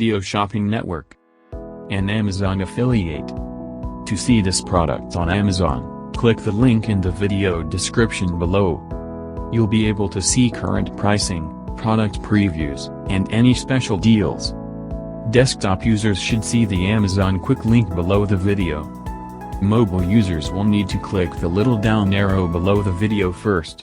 video shopping network. An Amazon affiliate. To see this product on Amazon, click the link in the video description below. You'll be able to see current pricing, product previews, and any special deals. Desktop users should see the Amazon quick link below the video. Mobile users will need to click the little down arrow below the video first.